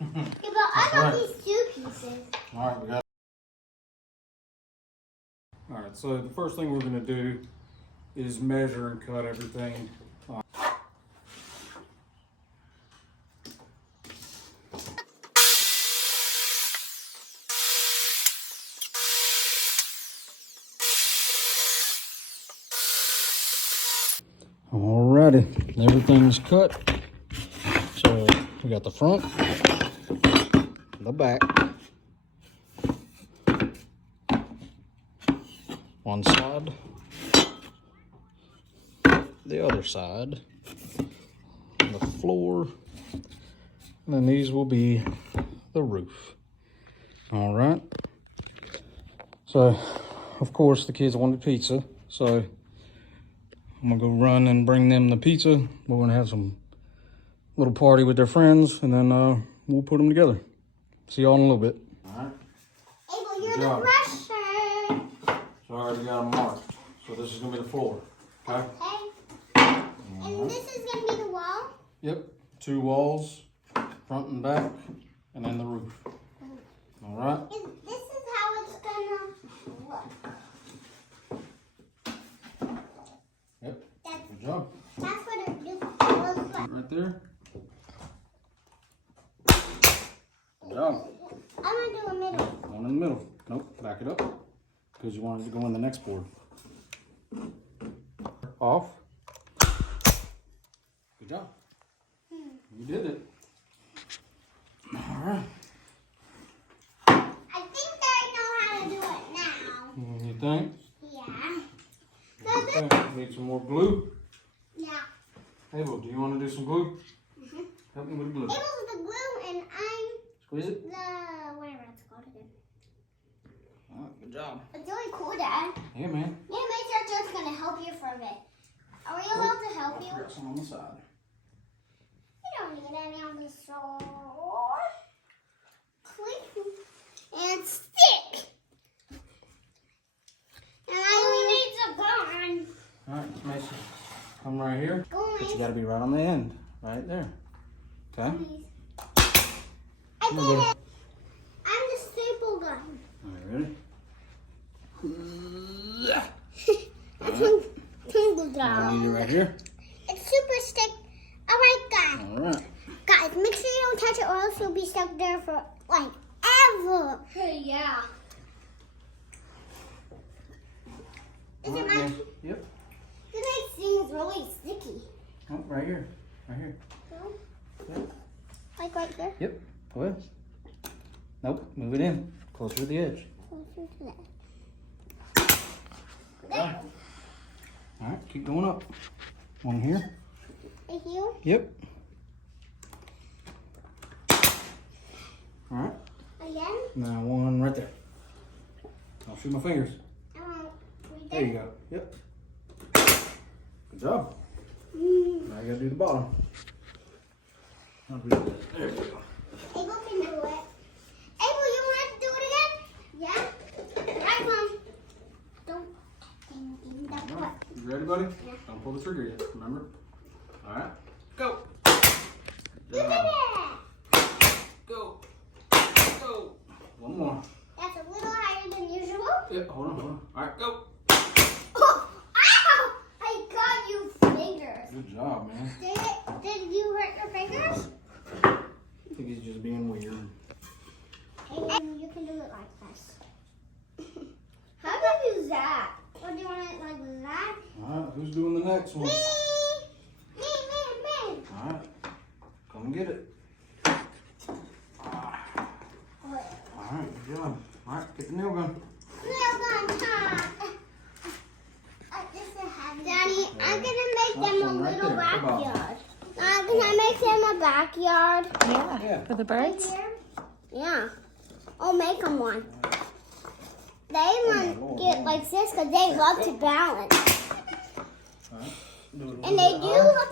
Yeah, but I got these 2 pieces. All right, we got. All right, so the first thing we're going to do is measure and cut everything. Alrighty, everything's cut. So we got the front, the back, one side, the other side, the floor, and then these will be the roof. All right. So, of course, the kids wanted pizza, so I'm gonna go run and bring them the pizza. We're gonna have some little party with their friends, and then we'll put them together. See y'all in a little bit. All right. Abel, you're the rusher. So I already got them marked. So this is gonna be the floor. Okay. Okay. And this is gonna be the wall. Yep. 2 walls, front and back, and then the roof. All right. This is how it's gonna look. Yep. Good job. That's what it looks like. Right there. Good job. I'm gonna do a middle. One in the middle. Nope. Back it up. Because you want it to go in the next board. Off. Good job. You did it. All right. I think I know how to do it now. You think? Yeah. Okay. Need some more glue? Yeah. Abel, do you want to do some glue? Help me with the glue. Abel's the glue and I'm Squeeze it. the whatever it's called again. All right, good job. It's really cool, Dad. Yeah, man. Yeah, my just gonna help you for a bit. Are we allowed to help you? Got some on the side. You don't need any on the shore. Click and stick. And I only need some gun. All right, Mason, come right here. Go, But you got to be right on the end, right there. Okay. I did it. I'm the staple gun. All right, ready? Tingle I gun. need it right here. It's super stick. Alright, guys. All right. Guys, make sure you don't touch it or else you'll be stuck there for like ever. Yeah. Is All it right, my... Mason. Yep. This makes things really sticky. Oh, right here. Right here. Yep. Like right there? Yep. Go ahead. Nope. Move it in. Closer to the edge. Closer to that. Right. All right. Keep going up. One here. Right here? Yep. All right. Again? Now one right there. I'll shoot my fingers. Right There you go. Yep. Good job. Now you gotta do the bottom. I'll do that. There you go. Abel can do it. Abel, you want to do it again? Yeah? Right, Mom. Don't. All right. You ready, buddy? Yeah. Don't pull the trigger yet, remember? All right. Go. You did it! Go. Go. One more. That's a little higher than usual. Yep, hold on. All right, go. Oh, ow! I got you fingers. Good job, man. Did you hurt your fingers? I think he's just being weird. And you can do it like this. How do I do that? Or do you want it like that? All right, who's doing the next one? Me! Me! All right, come and get it. All right, good job. All right, get the nail gun. Nail gun time. Daddy, I'm gonna make them a right little there. backyard. Can I make them a backyard? Yeah, for the birds. Right here? Yeah. I'll make them one. They want to get like this because they love to balance. All right. Do it a And little they bit do higher. love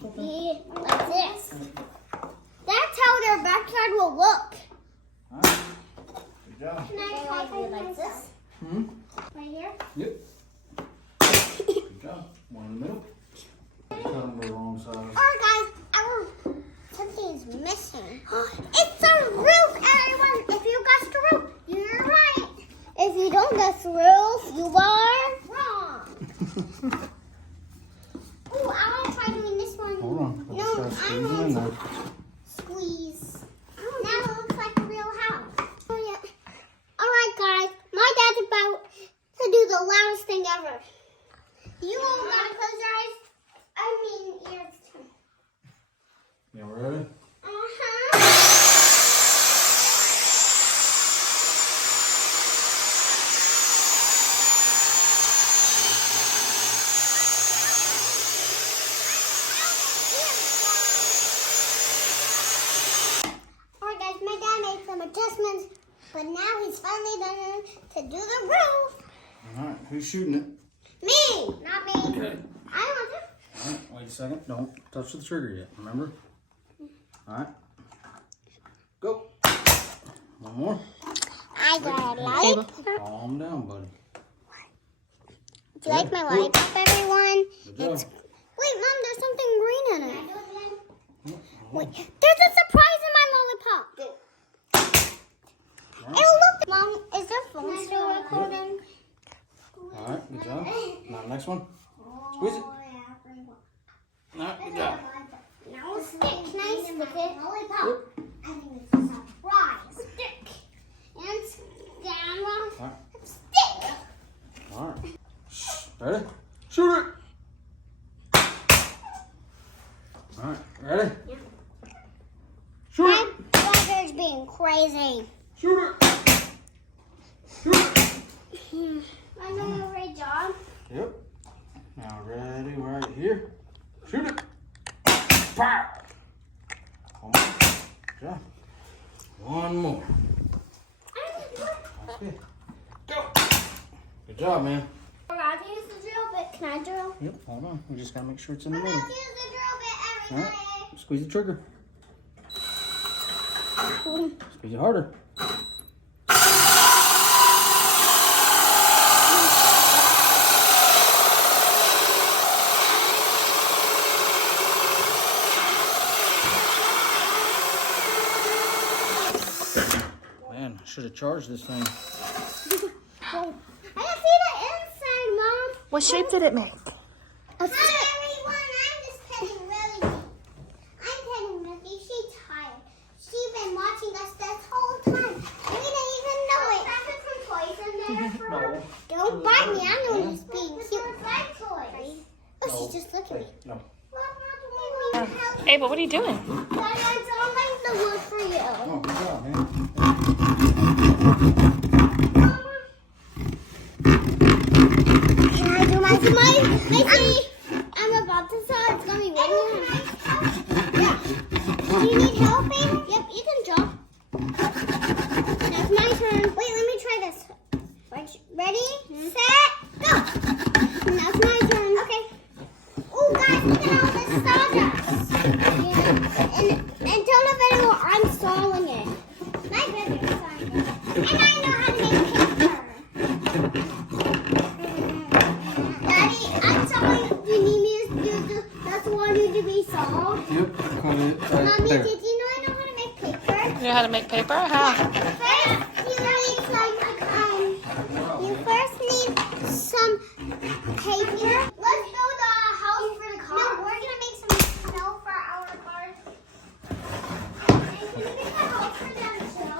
to be like this. That's how their backyard will look. All right. Good job. Can I try like this? Hmm? Right here? Yep. Good job. One in the middle. Cut them to the wrong size. Alright guys, something is missing. It's the roof, everyone. If you guessed the roof, you're right. If you don't guess the roof, you are wrong. Ooh, I want to try doing this one. Hold on. No, I want to squeeze. Now it looks like a real house. Oh, yeah. All right, guys. My dad's about to do the loudest thing ever. You all gotta close your eyes. I mean, ears too. You ready? Alright guys, my dad made some adjustments, but now he's finally done to do the roof. Alright, who's shooting it? Me, not me. Okay. I want to. Alright, wait a second. Don't touch the trigger yet, remember? Alright. Go. One more. I got a light. Calm down, buddy. Do you like my light up, everyone? Good job. Wait, Mom, there's something green in it. Wait, there's a surprise in my lollipop. Alright. Oh, look. Mom, is the phone still recording? Alright, good job. Now, next one. Squeeze it. Alright, good job. Now stick. Can I stick it? Lollipop. Yep. I think it's a surprise. Stick. And camera. Alright. Stick. Alright. Ready? Shoot it! Alright, ready? Yeah. Shoot My it! brother's being crazy. Shoot it! Shoot it! I'm doing a great job. Yep. Now ready right here. Shoot it! Pow! One more. Good job. One more. Okay. Go! Good job, man. I'm about to use the drill bit. Can I drill? Yep, hold on. We just gotta make sure it's in the I'm middle. about to use the drill bit, All everybody. right. Squeeze the trigger. Squeeze it harder. Man, I should have charged this thing. I can see the inside, Mom. What shape did it make? Hi, everyone. I'm just petting Lily. I'm petting Missy. She's tired. She's been watching us this whole time. We didn't even know it. I put some toys in there for her. Don't bite me. I'm the one who's being cute. Toys. Oh, she's just looking at me. No. Abel, what are you doing? Daddy, I'm drawing the wood for you. Oh, good job, man. Can I do my smile? Missy, I'm about to saw. It's gonna be raining. Yeah. Do you need help, baby? Yep, you can draw. That's my turn. Wait, let me try this. Ready, set, go. Now it's my turn. Okay. Oh, guys, look at all this sawdust. Yeah. And tell the video I'm sawing it. My brother's sawing it. And I know how to make paper. Daddy, I'm sawing. Do you need me to do that's what I need to be sawed? Yep, cut it right Mommy, there. did you know I know how to make paper? You know how to make paper? How? First, you first need some paper. Let's build a house for the car. No, we're gonna make some snow for our cars. And can you make a house for them too?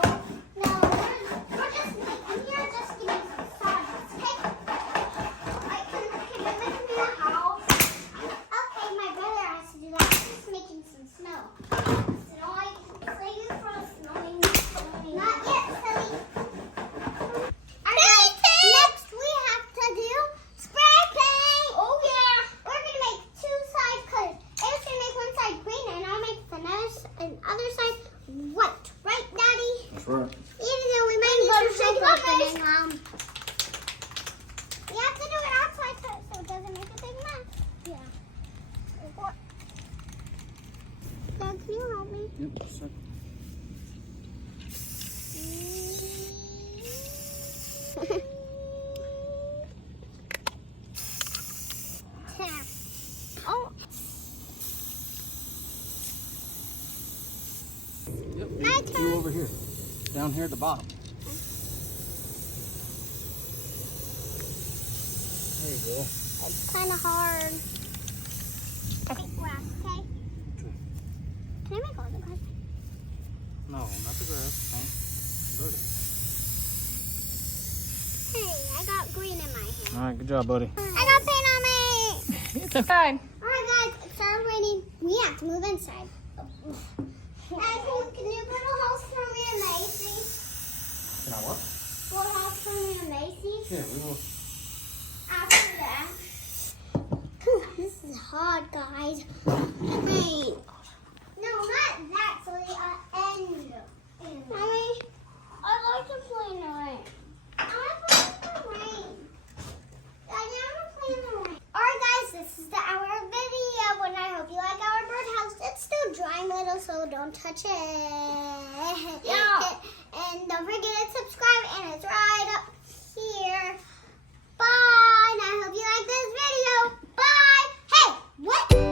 No, we're just I'm here just to make some sawdust. Okay? Can you make me a house? Okay, my brother has to do that. I'm just making some snow. Snowing. Say you for snowing. Not yet, silly. Next, we have to do spray paint. Oh yeah. We're gonna make two sides colors. Eric's gonna make one side green, and I'll make the other side white. Right, Daddy? That's right. Even though we might need some shape opening, you have to do it outside first, so it doesn't make a big mess. Yeah. Dad, can you help me? Yep, so Oh. Yep. My turn. You over here. Down here at the bottom. There you go. It's kind of hard. Big grass, okay? Can I make all the grass? No, not the grass. Paint. Birdie. Hey, I got green in my hand. All right, good job, buddy. I got paint on me. It's fine. Alright guys, it started raining. We have to move inside. Guys, can you build a house for me and Macy? Can I what? Build a house for me and Macy? Yeah, we will. After that. Whew, this is hard, guys. Rain. No, not that, so the end. Mommy, I like to play in the rain. I like to play in the rain. Daddy, I want to play in the rain. Alright guys, this is our video, and I hope you like our birdhouse. It's still drying a little, so don't touch it. Yeah. And don't forget to subscribe, and it's right up here. Bye, and I hope you like this video. Bye. Hey, what?